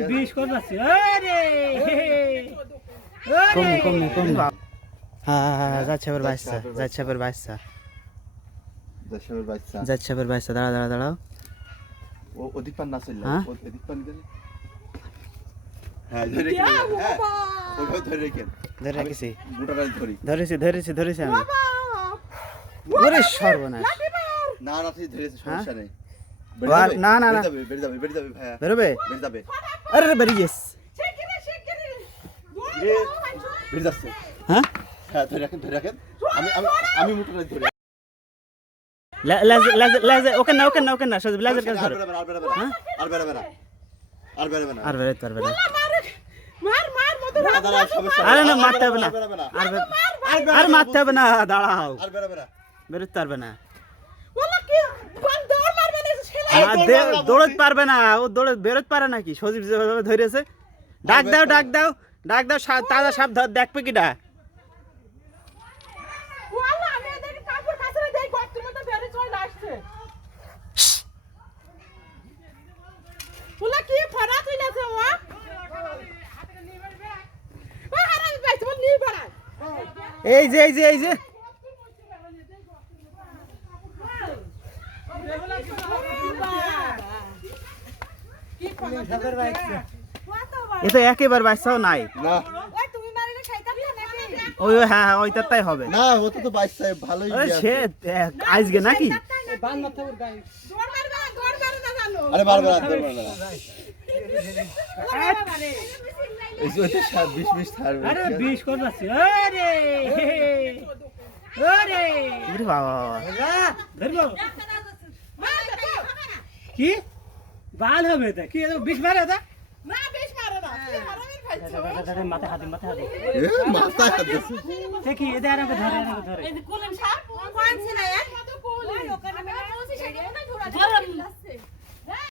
20 করে যাচ্ছে আরে কম হ্যাঁ যাচ্ছে এবার বাচ্চা দাঁড়াও ও ওদিক পান না চললে হ্যাঁ? ওদিক পান গেলে হ্যাঁ ধরে রেখে হ্যাঁ ওইভাবে ধরে রেখে ধরে রেখেছি মোটাটা ধরি ধরেছি আমি ওরে সর্বনাশ না না তুই ধরেছিস সমস্যা নেই না বেড়ে যাবে ভাইয়া বেরোবে বেড়ে যাবে আরে বেরিয়ে গেছে বেড়ে যাচ্ছে হ্যাঁ হ্যাঁ ধরে রাখেন আমি মোটাটা ধরে লেজে ওকে না সজীব লেজের কাছে ধরো হ্যাঁ আর বেরোবে না আর বেরোতে পারবে না দাঁড়া সমস্যা আরে না মারতে হবে না আর মারতে হবে না দাঁড়াও আর বেরোবে না বেরোতে পারবে না দৌড়তে পারবে না ও দৌড়ে বেরোতে পারে নাকি সজীব যেভাবে ধরেছে ডাক দাও তাজা সাপ ধর দেখবে কিটা এই যে এ তো একেবারে বাচ্চাও নাই না ওই হ্যাঁ ওইটাই হবে না ওটা তো বাচ্চা ভালোই সে আজকে নাকি আরে বারবার এই যে 20 থাকবে আরে 20 করে যাচ্ছে আরে বাবা ধরবো কি বাল হবে তা কি 20 মারে তা মাথা হাতে এ মাথা হাত দিছে সে কি এদের ধরে এই যে কোলেম সাপ কোন ছিল